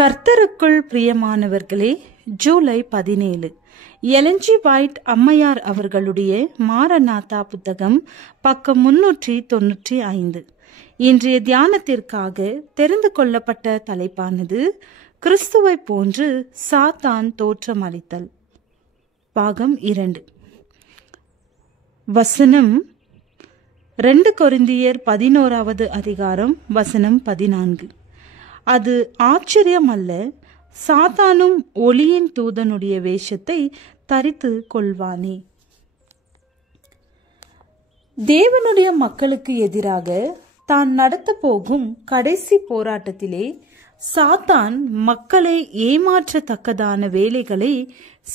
கர்த்தருக்குள் பிரியமானவர்களே, July 17 Elon G white அம்மையார் அவர்களுடைய மாரநாதா புத்தகம், பக்கம் 395. இன்றைய தியானத்திற்காக தெரிந்து கொள்ளப்பட்ட தலைப்பானது கிறிஸ்துவை போன்று சாத்தான் தோற்றமளித்தல். பாகம் 2. வசனம் 2 கொரிந்தியர் 11வது அதிகாரம் வசனம் 14. அது ஆச்சரியமல்ல, சாத்தானும் ஒளியின் தூதனுடைய வேஷத்தை தரித்து கொள்வானே. தேவனுடைய மக்களுக்கு எதிராக தான் நடத்த போகும் கடைசி போராட்டத்திலே சாத்தான் மக்களை ஏமாற்றத்தக்கதான வேலைகளை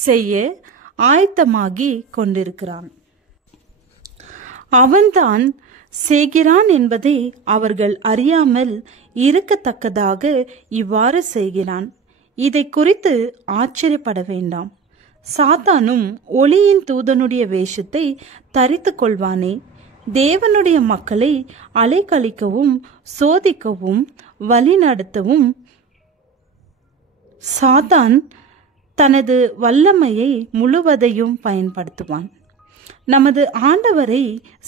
செய்ய ஆயத்தமாகி கொண்டிருக்கிறான். அவன்தான் செய்கிறான் என்பதை அவர்கள் அறியாமல் இருக்கத்தக்கதாக இவ்வாறு செய்கிறான். இதை குறித்து ஆச்சரியப்பட வேண்டாம். சாத்தானும் ஒளியின் தூதனுடைய வேஷத்தை தரித்து கொள்வானே. தேவனுடைய மக்களை அலைக்கழிக்கவும் சோதிக்கவும் வழிநடத்தவும் சாத்தான் தனது வல்லமையை முழுவதையும் பயன்படுத்துவான். நமது ஆண்டவரை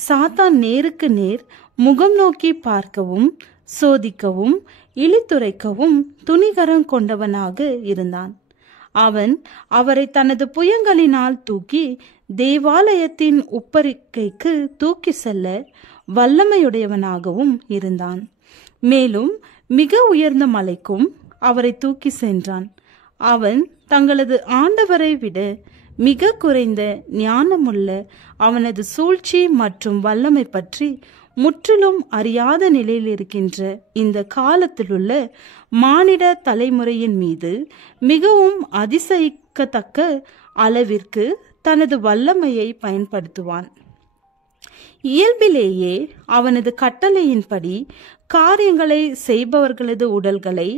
சாத்தான் நேருக்கு நேர் முகம் நோக்கி பார்க்கவும் சோதிக்கவும் இழித்துரைக்கவும் துணிகரம் கொண்டவனாக இருந்தான். அவன் அவரை தனது புயங்களினால் தூக்கி தேவாலயத்தின் உப்பரிக்கைக்கு தூக்கி செல்ல வல்லமையுடையவனாகவும் இருந்தான். மேலும் மிக உயர்ந்த மலைக்கும் அவரை தூக்கி சென்றான். அவன் தங்களது ஆண்டவரை விட மிக குறைந்த ஞானமுள்ள அவனது சூழ்ச்சி மற்றும் வல்லமை பற்றி முற்றிலும் அறியாத நிலையில் இருக்கின்ற இந்த காலத்திலுள்ள மானிட தலைமுறையின் மீது மிகவும் அதிசயிக்கத்தக்க அளவிற்கு தனது வல்லமையை பயன்படுத்துவான். இயல்பிலேயே அவனது கட்டளையின்படி காரியங்களை செய்பவர்களது உடல்களை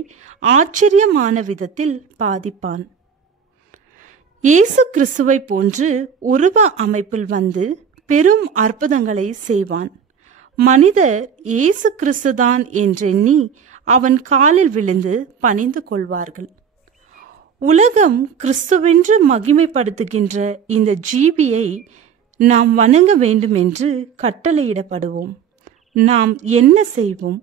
ஆச்சரியமான விதத்தில் பாதிப்பான். இயேசு கிறிஸ்துவை போன்று உருவ அமைப்பில் வந்து பெரும் அற்புதங்களை செய்வான். மனிதர் இயேசு கிறிஸ்துதான் என்றெண்ணி அவன் காலில் விழுந்து பணிந்து கொள்வார்கள். உலகம் கிறிஸ்துவென்று மகிமைப்படுத்துகின்ற இந்த ஜீவியை நாம் வணங்க வேண்டும் என்று கட்டளையிடப்படுவோம். நாம் என்ன செய்வோம்?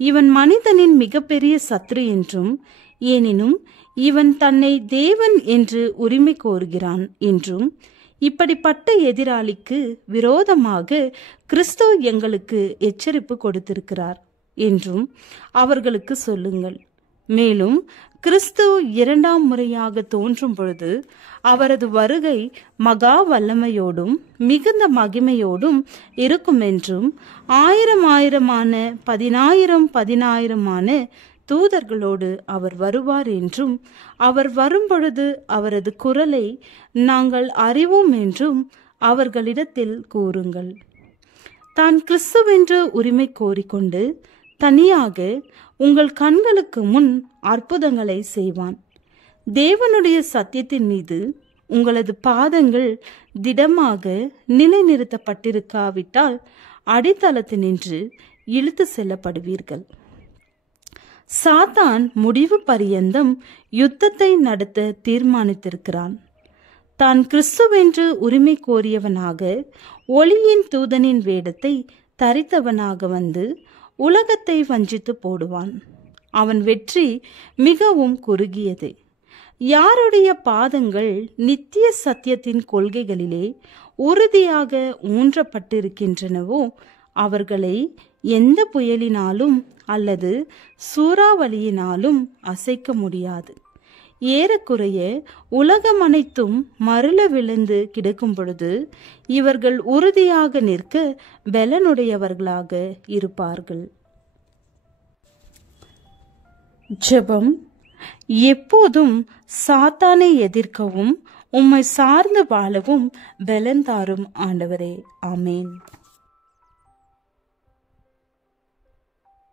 இவன் மனிதனின் மிகப்பெரிய சத்ரு என்றும், எனினும் இவன் தன்னை தேவன் என்று உரிமை கோருகிறான் என்றும், இப்படிப்பட்ட எதிராளிக்கு விரோதமாக கிறிஸ்து எங்களுக்கு எச்சரிப்பு கொடுத்திருக்கிறார் என்றும் அவர்களுக்கு சொல்லுங்கள். மேலும் கிறிஸ்து 2ஆம் முறையாக தோன்றும் பொழுது அவரது வருகை மகா வல்லமையோடும் மிகுந்த மகிமையோடும் இருக்கும் என்றும், 1000 10,000 தூதர்களோடு அவர் வருவார் என்றும், அவர் வரும்பொழுது அவரது குரலை நாங்கள் அறிவோம் என்றும் அவர்களிடத்தில் கூறுங்கள். தான் கிறிஸ்துவென்று உரிமை கோரிக்கொண்டு தனியாக உங்கள் கண்களுக்கு முன் அற்புதங்களை செய்வான். தேவனுடைய சத்தியத்தின் மீது உங்களது பாதங்கள் திடமாக நிலைநிறுத்தப்பட்டிருக்காவிட்டால் அடித்தளத்தினின்று இழுத்து செல்லப்படுவீர்கள். சாத்தான் முடிவு பரியந்தம் யுத்தத்தை நடத்த தீர்மானித்திருக்கிறான். தான் கிறிஸ்துவென்று உரிமை கோரியவனாக ஒளியின் தூதனின் வேடத்தை தரித்தவனாக வந்து உலகத்தை வஞ்சித்து போடுவான். அவன் வெற்றி மிகவும் குறுகியது. யாருடைய பாதங்கள் நித்திய சத்தியத்தின் கொள்கைகளிலே உறுதியாக ஊன்றப்பட்டிருக்கின்றனவோ அவர்களை எந்த புயலினாலும் அல்லது சூறாவளியினாலும் அசைக்க முடியாது. ஏறக்குறைய உலகம் அனைத்தும் மருள விழுந்து கிடக்கும் பொழுது இவர்கள் உறுதியாக நிற்க பலனுடையவர்களாக இருப்பார்கள். ஜெபம். எப்போதும் சாத்தானை எதிர்க்கவும் உம்மை சார்ந்து வாழவும் பலன் தாரும் ஆண்டவரே. ஆமேன்.